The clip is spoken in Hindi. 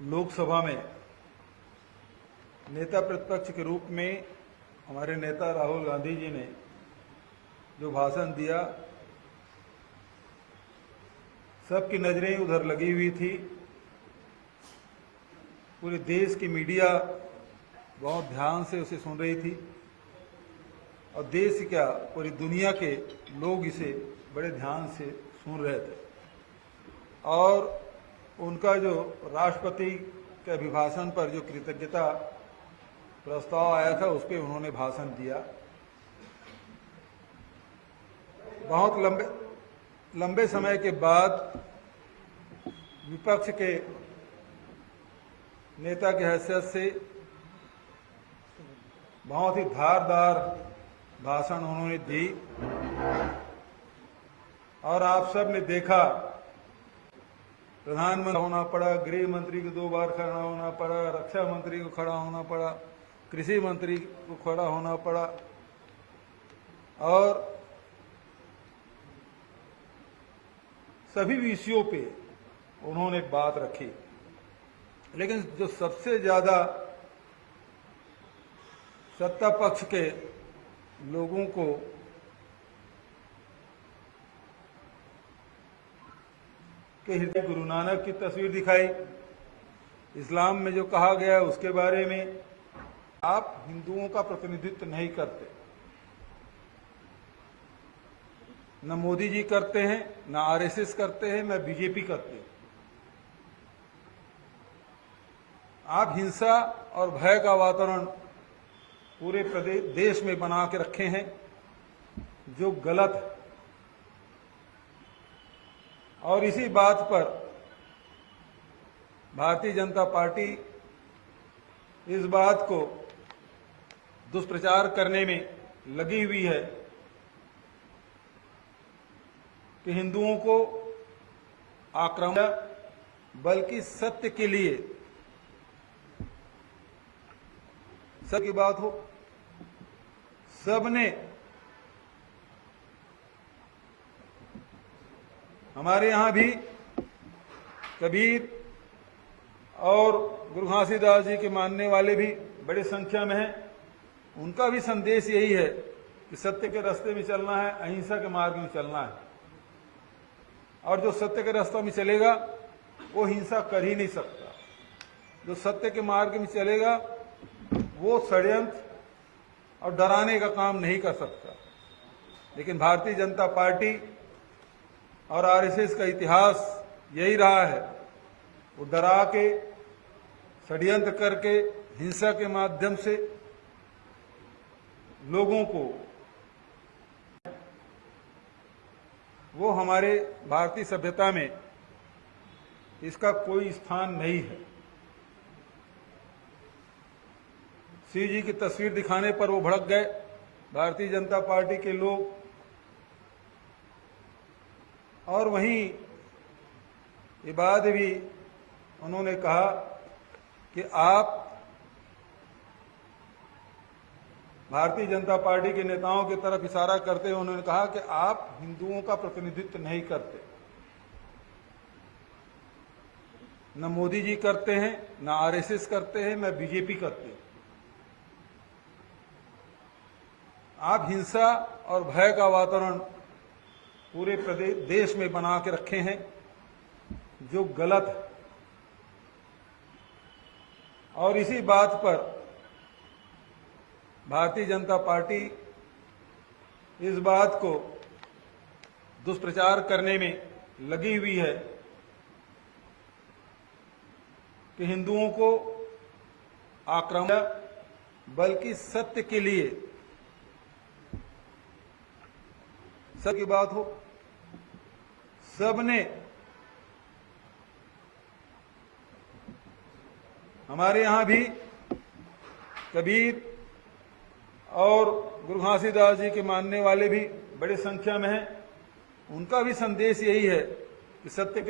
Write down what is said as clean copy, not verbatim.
लोकसभा में नेता प्रतिपक्ष के रूप में हमारे नेता राहुल गांधी जी ने जो भाषण दिया, सबकी नजरें उधर लगी हुई थी। पूरे देश की मीडिया बहुत ध्यान से उसे सुन रही थी और देश क्या पूरी दुनिया के लोग इसे बड़े ध्यान से सुन रहे थे। और उनका जो राष्ट्रपति के अभिभाषण पर जो कृतज्ञता प्रस्ताव आया था, उस पर उन्होंने भाषण दिया। बहुत लंबे समय के बाद विपक्ष के नेता की हैसियत से बहुत ही धारदार भाषण उन्होंने दी। और आप सब ने देखा, प्रधानमंत्री होना पड़ा, गृह मंत्री को 2 बार खड़ा होना पड़ा, रक्षा मंत्री को खड़ा होना पड़ा, कृषि मंत्री को खड़ा होना पड़ा और सभी विषयों पे उन्होंने बात रखी। लेकिन जो सबसे ज्यादा सत्ता पक्ष के लोगों को के हृदय गुरु नानक की तस्वीर दिखाई, इस्लाम में जो कहा गया है उसके बारे में। आप हिंदुओं का प्रतिनिधित्व नहीं करते, न मोदी जी करते हैं, न आरएसएस करते हैं, न बीजेपी करते हैं। आप हिंसा और भय का वातावरण पूरे देश में बना के रखे हैं, जो गलत है। और इसी बात पर भारतीय जनता पार्टी इस बात को दुष्प्रचार करने में लगी हुई है कि हिंदुओं को आक्रामक, बल्कि सत्य के लिए, सत्य की बात हो। सबने हमारे यहां भी कबीर और गुरु घासीदास जी के मानने वाले भी बड़ी संख्या में हैं। उनका भी संदेश यही है कि सत्य के रास्ते में चलना है, अहिंसा के मार्ग में चलना है। और जो सत्य के रास्ते में चलेगा वो हिंसा कर ही नहीं सकता। जो सत्य के मार्ग में चलेगा वो षड्यंत्र और डराने का काम नहीं कर सकता। लेकिन भारतीय जनता पार्टी और आरएसएस का इतिहास यही रहा है, वो डरा के, षड्यंत्र करके, हिंसा के माध्यम से लोगों को, वो हमारे भारतीय सभ्यता में इसका कोई स्थान नहीं है। शिव जी की तस्वीर दिखाने पर वो भड़क गए भारतीय जनता पार्टी के लोग। और वहीं ये बात भी उन्होंने कहा कि आप भारतीय जनता पार्टी के नेताओं की तरफ इशारा करते हुए उन्होंने कहा कि आप हिंदुओं का प्रतिनिधित्व नहीं करते, न मोदी जी करते हैं, न आरएसएस करते हैं, न बीजेपी करते हैं। आप हिंसा और भय का वातावरण पूरे देश में बना के रखे हैं, जो गलत है। और इसी बात पर भारतीय जनता पार्टी इस बात को दुष्प्रचार करने में लगी हुई है कि हिंदुओं को आक्रामक, बल्कि सत्य के लिए, सत्य की बात हो। सबने हमारे यहां भी कबीर और गुरु घासीदास जी के मानने वाले भी बड़ी संख्या में हैं। उनका भी संदेश यही है कि सत्य